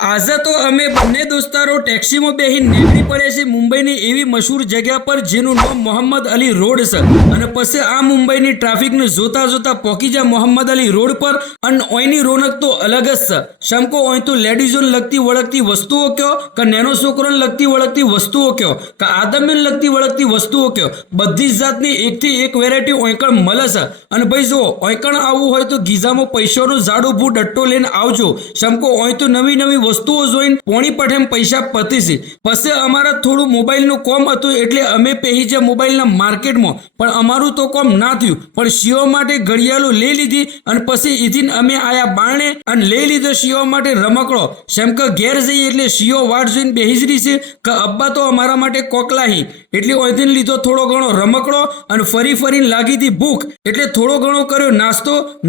આજે તો અમે બંને દોસ્તારો ટેક્સીમાં બેહી નીકળી પડ્યા છે મુંબઈની એવી મશહૂર જગ્યા પર જેનું નામ મોહમ્મદ અલી રોડ છે અને પછી આ મુંબઈની ટ્રાફિકને જોતા જોતા પહોંચી જાય મોહમ્મદ અલી રોડ પર અને અહીંની રોનક તો અલગ જ છે. શમકો અહીં તો લેડીઝોને લગતી વળગતી વસ્તુઓ કયો કે નેનો છોકરોને લગતી વળગતી વસ્તુઓ કયો કે આદમીને લગતી વળગતી વસ્તુઓ કયો બધી જ જાતની એકથી એક વેરાયટી ઓંકણ મળે છે. અને ભાઈ જો ઓંકણ આવવું હોય તો ગીઝામાં પૈસાનો ઝાડો ભૂ ડટ્ટો લઈને આવજો. શમકો અહીં તો નવી નવી વસ્તુઓ જોઈને પોણી પઠેમ પૈસા પતી છે. પછી અમારા થોડું મોબાઈલનું કોમ હતું એટલે અમે પહેરી જાય મોબાઈલના માર્કેટમાં, પણ અમારું તો કોમ ના થયું. પણ શિયો માટે ઘડિયાળો લઈ લીધી અને પછી એથી અમે આયા બારણે અને લઈ લીધો શિયો માટે રમકડો. જેમ કે ઘેર જઈએ એટલે શિયો વાટ જોઈને બેહી જ રહી છે કે અબ્બા તો અમારા માટે કોકલાહી, એટલે અહીંથી લીધો થોડો ઘણો રમકડો અને ફરીને લાગી હતી ભૂખ એટલે થોડો ઘણો કર્યો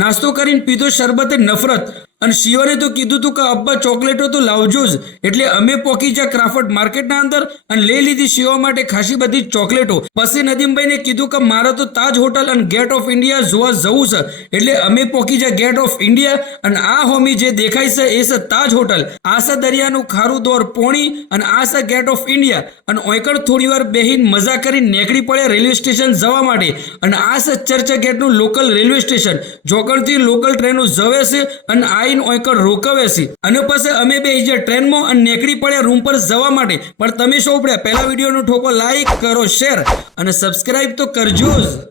નાસ્તો કરીને પીધો શરબતે નફરત. અને શિયોને તો કીધું હતું કે અબ્બા ચોકલેટો તો લાવજો જ, એટલે અમે પોકી જા ક્રાફર્ડ માર્કેટના અંદર અને લઈ લીધી શિયો માટે ખાસી બધી ચોકલેટો. પછી નદીમભાઈને કીધું કે મારે તો તાજ હોટલ અને ગેટ ઓફ ઇન્ડિયા જોવા જવું છે, એટલે અમે પોકી જા ગેટ ઓફ ઇન્ડિયા અને આ હોમી જે દેખાય છે એ છે તાજ હોટલ. આ છે દરિયાનું ખારું દોર પોણી અને આ છે ગેટ ઓફ ઇન્ડિયા. અને ઓયકડ થોડી વાર બેહીને મજા કરીને નીકળી પડ્યા રેલવે સ્ટેશન જવા માટે. અને આ છે ચર્ચ ગેટનું લોકલ રેલવે સ્ટેશન. જોકણથી લોકલ ટ્રેનો જવે છે અને આઈને ઓયકડ રોકાવે છે. અને પછી અમે બે ટ્રેનમાં અને નીકળી પડ્યા રૂમ પર જવા માટે. પણ તમે શું પડ્યા પહેલા વિડીયોનો ઠોકો લાઈક કરો, શેર અને સબસ્ક્રાઇબ તો કરજો જ.